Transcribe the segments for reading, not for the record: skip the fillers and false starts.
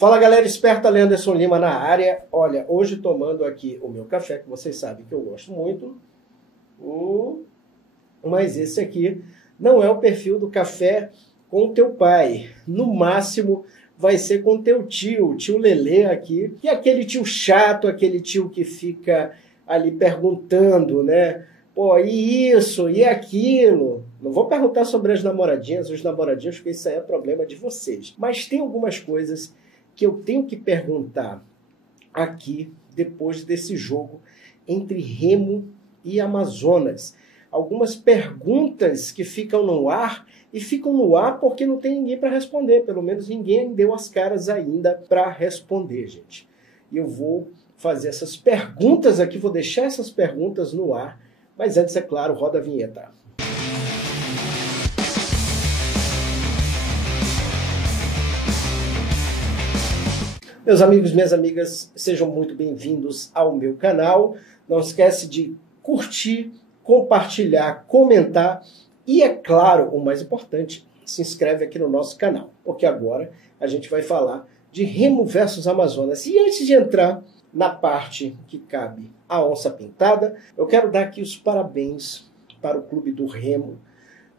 Fala galera esperta, Anderson Lima na área. Olha, hoje tomando aqui o meu café, que vocês sabem que eu gosto muito. Mas esse aqui não é o perfil do café com o teu pai. No máximo vai ser com o teu tio Lelê aqui. E aquele tio chato, aquele tio que fica ali perguntando, né? Pô, e isso, e aquilo? Não vou perguntar sobre as namoradinhas, os namoradinhos, porque isso aí é problema de vocês. Mas tem algumas coisas que eu tenho que perguntar aqui depois desse jogo entre Remo e Amazonas. Algumas perguntas que ficam no ar e ficam no ar porque não tem ninguém para responder. Pelo menos ninguém deu as caras ainda para responder, gente. E eu vou fazer essas perguntas aqui, vou deixar essas perguntas no ar. Mas antes, é claro, roda a vinheta. Meus amigos, minhas amigas, sejam muito bem-vindos ao meu canal. Não esquece de curtir, compartilhar, comentar e, é claro, o mais importante, se inscreve aqui no nosso canal, porque agora a gente vai falar de Remo versus Amazonas. E antes de entrar na parte que cabe à onça pintada, eu quero dar aqui os parabéns para o clube do Remo,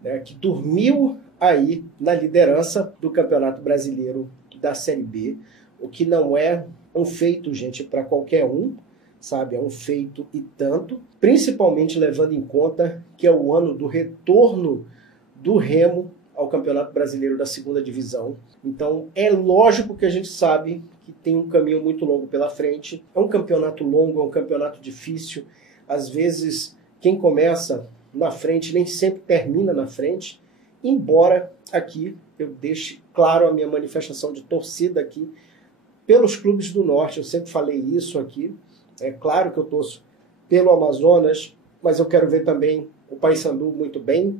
né, que dormiu aí na liderança do Campeonato Brasileiro da Série B, o que não é um feito, gente, para qualquer um, sabe? É um feito e tanto, principalmente levando em conta que é o ano do retorno do Remo ao Campeonato Brasileiro da Segunda Divisão. Então, é lógico que a gente sabe que tem um caminho muito longo pela frente. É um campeonato longo, é um campeonato difícil. Às vezes, quem começa na frente nem sempre termina na frente, embora aqui eu deixe claro a minha manifestação de torcida aqui pelos clubes do Norte. Eu sempre falei isso aqui. É claro que eu torço pelo Amazonas, mas eu quero ver também o Paysandu muito bem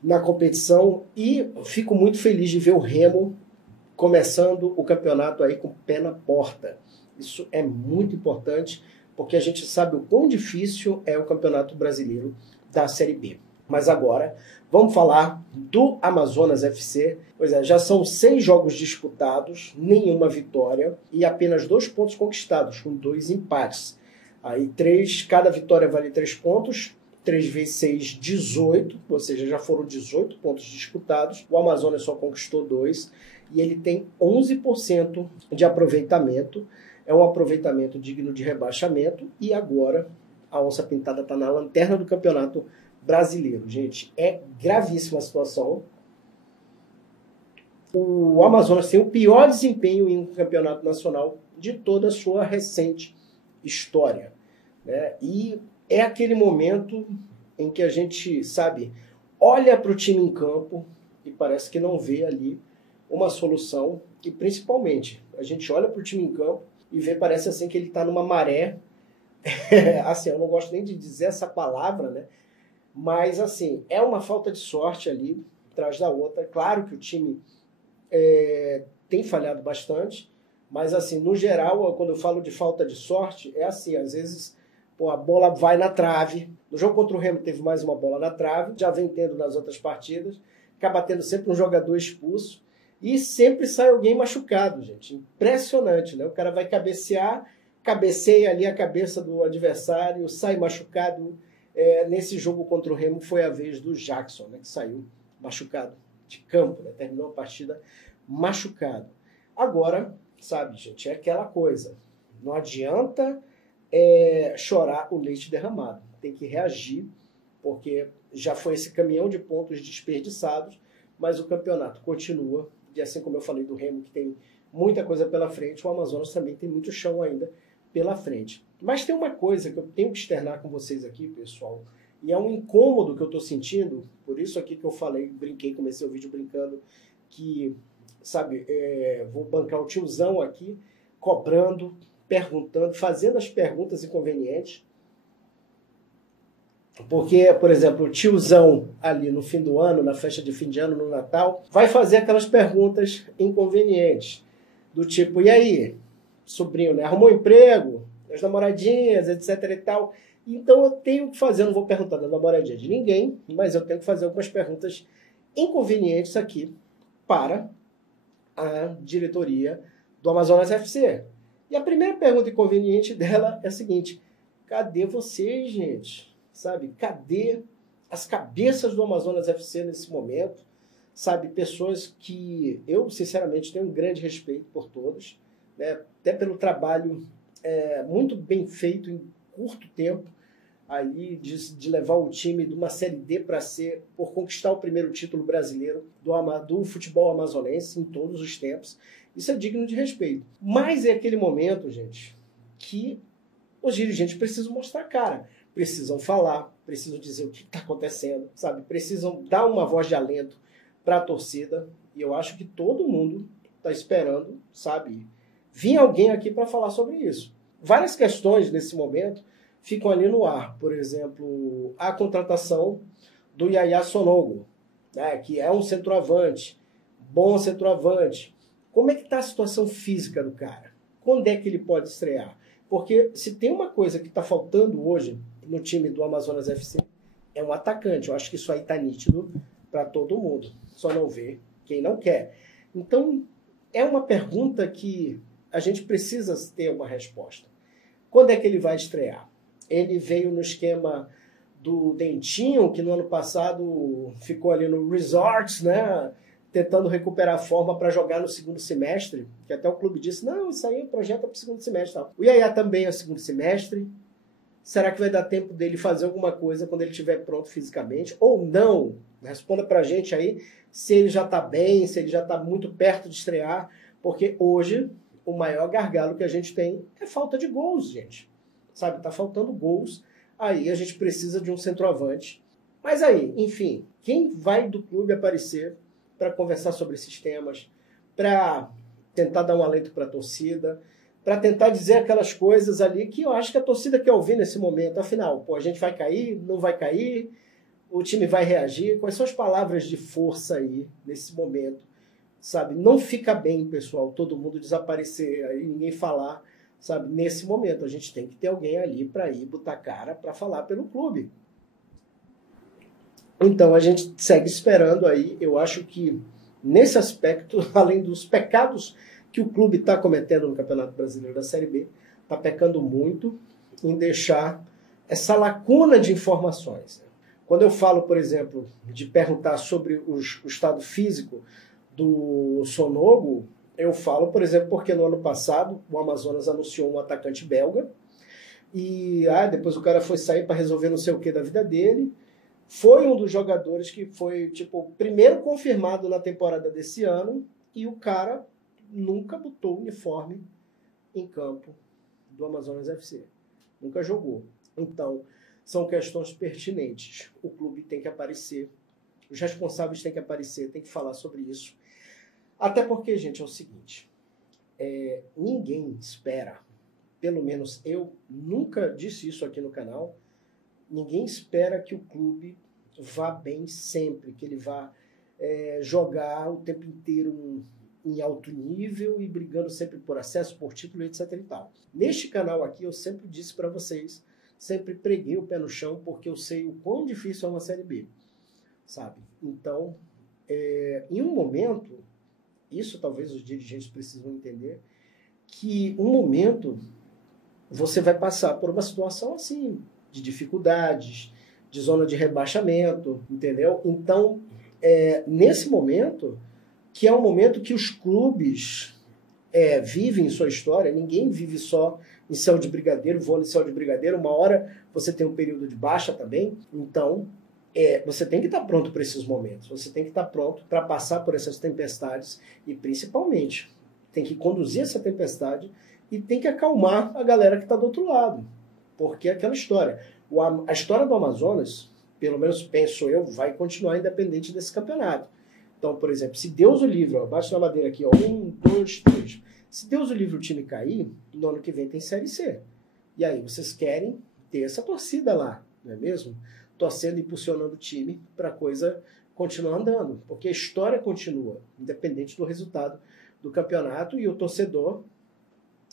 na competição e fico muito feliz de ver o Remo começando o campeonato aí com o pé na porta. Isso é muito importante porque a gente sabe o quão difícil é o Campeonato Brasileiro da Série B. Mas agora vamos falar do Amazonas FC. Pois é, já são 6 jogos disputados, nenhuma vitória e apenas 2 pontos conquistados, com 2 empates. Aí cada vitória vale 3 pontos, 3 vezes 6, 18, ou seja, já foram 18 pontos disputados. O Amazonas só conquistou 2 e ele tem 11% de aproveitamento. É um aproveitamento digno de rebaixamento e agora a onça pintada está na lanterna do Campeonato Brasileiro. Gente, é gravíssima a situação. O Amazonas tem o pior desempenho em um campeonato nacional de toda a sua recente história, né? E é aquele momento em que a gente, sabe, olha para o time em campo e parece que não vê ali uma solução. E principalmente, a gente olha para o time em campo e vê, parece assim que ele está numa maré. Assim, eu não gosto nem de dizer essa palavra, né? Mas, assim, é uma falta de sorte ali, atrás da outra. Claro que o time tem falhado bastante, mas, assim, no geral, quando eu falo de falta de sorte, é assim, às vezes, pô, a bola vai na trave. No jogo contra o Remo teve mais uma bola na trave, já vem tendo nas outras partidas, acaba tendo sempre um jogador expulso e sempre sai alguém machucado, gente. Impressionante, né? O cara vai cabecear, cabeceia ali a cabeça do adversário, sai machucado. Nesse jogo contra o Remo foi a vez do Jackson, né, que saiu machucado de campo, né, terminou a partida machucado. Agora, sabe, gente, é aquela coisa. Não adianta chorar o leite derramado. Tem que reagir, porque já foi esse caminhão de pontos desperdiçados, mas o campeonato continua. E assim como eu falei do Remo, que tem muita coisa pela frente, o Amazonas também tem muito chão ainda pela frente. Mas tem uma coisa que eu tenho que externar com vocês aqui, pessoal, e é um incômodo que eu estou sentindo, por isso aqui que eu falei, brinquei, comecei o vídeo brincando, que, sabe, vou bancar o tiozão aqui, cobrando, perguntando, fazendo as perguntas inconvenientes, porque, por exemplo, o tiozão ali no fim do ano, na festa de fim de ano, no Natal, vai fazer aquelas perguntas inconvenientes, do tipo, e aí, sobrinho, né? Arrumou emprego, as namoradinhas, etc e tal. Então eu tenho que fazer, não vou perguntar da namoradinha de ninguém, mas eu tenho que fazer algumas perguntas inconvenientes aqui para a diretoria do Amazonas FC. E a primeira pergunta inconveniente dela é a seguinte: cadê vocês, gente? Sabe, cadê as cabeças do Amazonas FC nesse momento? Sabe, pessoas que eu, sinceramente, tenho um grande respeito por todos, né? Até pelo trabalho muito bem feito em curto tempo, aí de levar o time de uma Série D para C, por conquistar o primeiro título brasileiro do futebol amazonense em todos os tempos. Isso é digno de respeito. Mas é aquele momento, gente, que os dirigentes precisam mostrar a cara, precisam falar, precisam dizer o que está acontecendo, sabe? Precisam dar uma voz de alento para a torcida. E eu acho que todo mundo está esperando, sabe, vir alguém aqui para falar sobre isso. Várias questões nesse momento ficam ali no ar. Por exemplo, a contratação do Yaya Sonogo, né, que é um centroavante, bom centroavante. Como é que está a situação física do cara? Quando é que ele pode estrear? Porque se tem uma coisa que está faltando hoje no time do Amazonas FC, é um atacante. Eu acho que isso aí está nítido para todo mundo. Só não vê quem não quer. Então, é uma pergunta que a gente precisa ter uma resposta. Quando é que ele vai estrear? Ele veio no esquema do Dentinho, que no ano passado ficou ali no Resorts, né, tentando recuperar a forma para jogar no segundo semestre, que até o clube disse, não, isso aí é projeto para o segundo semestre. Tal. O Yaya também é o segundo semestre. Será que vai dar tempo dele fazer alguma coisa quando ele estiver pronto fisicamente? Ou não? Responda para a gente aí se ele já está bem, se ele já está muito perto de estrear, porque hoje o maior gargalo que a gente tem é falta de gols, gente. Sabe, tá faltando gols, aí a gente precisa de um centroavante. Mas aí, enfim, quem vai do clube aparecer para conversar sobre esses temas, para tentar dar um alento para a torcida, para tentar dizer aquelas coisas ali que eu acho que a torcida quer ouvir nesse momento. Afinal, pô, a gente vai cair, não vai cair, o time vai reagir. Quais são as palavras de força aí nesse momento? Sabe, não fica bem, pessoal, todo mundo desaparecer, aí ninguém falar. Sabe, nesse momento a gente tem que ter alguém ali para ir botar cara para falar pelo clube. Então a gente segue esperando aí. Eu acho que nesse aspecto, além dos pecados que o clube está cometendo no Campeonato Brasileiro da Série B, está pecando muito em deixar essa lacuna de informações. Quando eu falo, por exemplo, de perguntar sobre o estado físico do Sonogo, eu falo, por exemplo, porque no ano passado o Amazonas anunciou um atacante belga e depois o cara foi sair para resolver não sei o que da vida dele. Foi um dos jogadores que foi tipo primeiro confirmado na temporada desse ano e o cara nunca botou o uniforme em campo do Amazonas FC. Nunca jogou. Então, são questões pertinentes. O clube tem que aparecer, os responsáveis têm que aparecer, têm que falar sobre isso. Até porque, gente, é o seguinte, ninguém espera, pelo menos eu nunca disse isso aqui no canal, ninguém espera que o clube vá bem sempre, que ele vá jogar o tempo inteiro em alto nível e brigando sempre por acesso, por título, etc. e tal. Neste canal aqui eu sempre disse para vocês, sempre preguei o pé no chão, porque eu sei o quão difícil é uma Série B, sabe? Então, em um momento, isso talvez os dirigentes precisam entender, que um momento você vai passar por uma situação assim, de dificuldades, de zona de rebaixamento, entendeu? Então, nesse momento, que é um momento que os clubes vivem sua história, ninguém vive só em céu de brigadeiro, voando em céu de brigadeiro, uma hora você tem um período de baixa também, então você tem que estar pronto para esses momentos, você tem que estar pronto para passar por essas tempestades e principalmente tem que conduzir essa tempestade e tem que acalmar a galera que está do outro lado, porque é aquela história, a história do Amazonas, pelo menos penso eu, vai continuar independente desse campeonato. Então, por exemplo, se Deus o livre, bate na madeira aqui, 1, 2, 3, se Deus o livre o time cair, no ano que vem tem Série C. E aí vocês querem ter essa torcida lá, não é mesmo? Torcendo e impulsionando o time para a coisa continuar andando, porque a história continua, independente do resultado do campeonato, e o torcedor,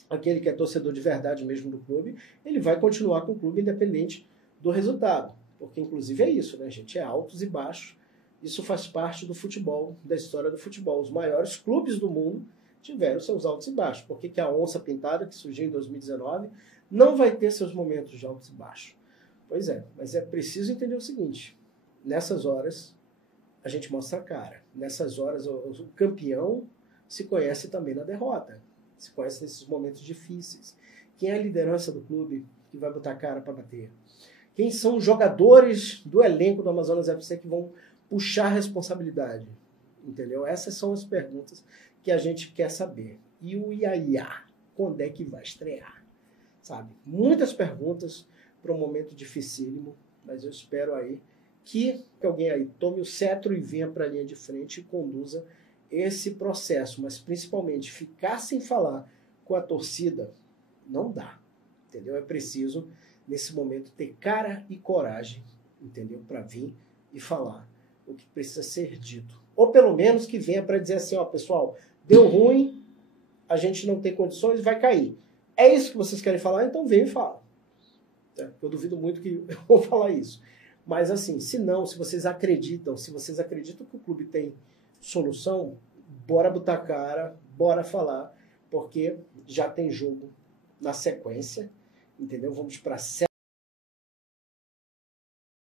aquele que é torcedor de verdade mesmo do clube, ele vai continuar com o clube independente do resultado, porque inclusive é isso, né, gente? É altos e baixos, isso faz parte do futebol, da história do futebol. Os maiores clubes do mundo tiveram seus altos e baixos. Por que que a onça pintada, que surgiu em 2019, não vai ter seus momentos de altos e baixos? Pois é, mas é preciso entender o seguinte, nessas horas a gente mostra a cara. Nessas horas o campeão se conhece também na derrota, se conhece nesses momentos difíceis. Quem é a liderança do clube que vai botar a cara para bater? Quem são os jogadores do elenco do Amazonas FC que vão puxar a responsabilidade? Entendeu? Essas são as perguntas que a gente quer saber. E o Iaiá, quando é que vai estrear? Sabe? Muitas perguntas para um momento dificílimo, mas eu espero aí que alguém aí tome o cetro e venha para a linha de frente e conduza esse processo, mas principalmente ficar sem falar com a torcida não dá, entendeu? É preciso, nesse momento, ter cara e coragem, entendeu? Para vir e falar o que precisa ser dito. Ou pelo menos que venha para dizer assim, ó, pessoal, deu ruim, a gente não tem condições, vai cair. É isso que vocês querem falar? Então vem e fala. Eu duvido muito que eu vou falar isso. Mas assim, se não, se vocês acreditam que o clube tem solução, bora botar cara, bora falar, porque já tem jogo na sequência, entendeu? Vamos para